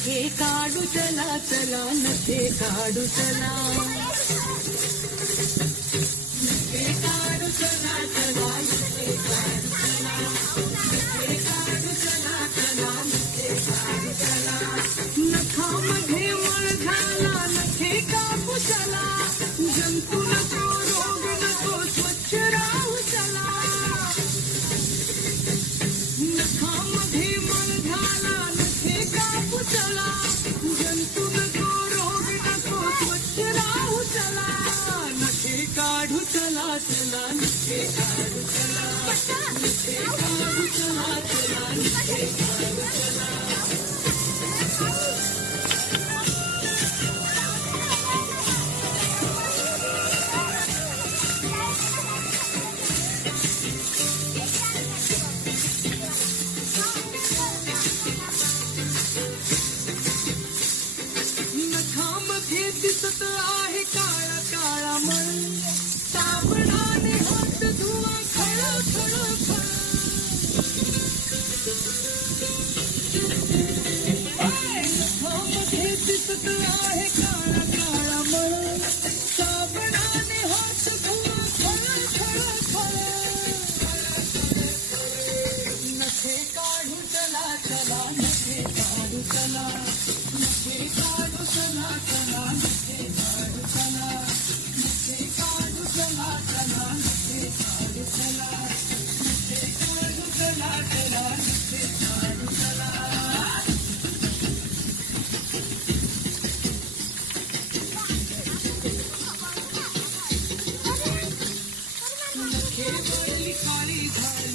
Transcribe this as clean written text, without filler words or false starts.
नखे काढू चला चला नखे काढू चला नखे काढू चला चला नखे काढू चला नखे काढू चला चला नखे काढू चला नखामध्ये मळ झाला नखे कापू चला जंतू नको रोग नको स्वच्छ राहू चला नखामध्ये मळ झाला नखे कापू चला जंतू नको रोग नको स्वच्छ राहू चला नखे काढू चला चला नखे काढू चला नखे काढू चला चला नखे काढू चला नखामध्ये दिसत आहे काळा काळा मळ साबणाने हात धुवा खळ खळ खळ नखामध्ये दिसत आहे काळा काळा मळ साबणाने हात धुवा खळ खळ खळ नखे काढू चला चला नखे काढू चला नखे काढू चला चला नखे काढू चला नखे काढू चला चला नखे काढू चला नखे काढू चला चला नखे काढू चला नखे वळली काळी झाली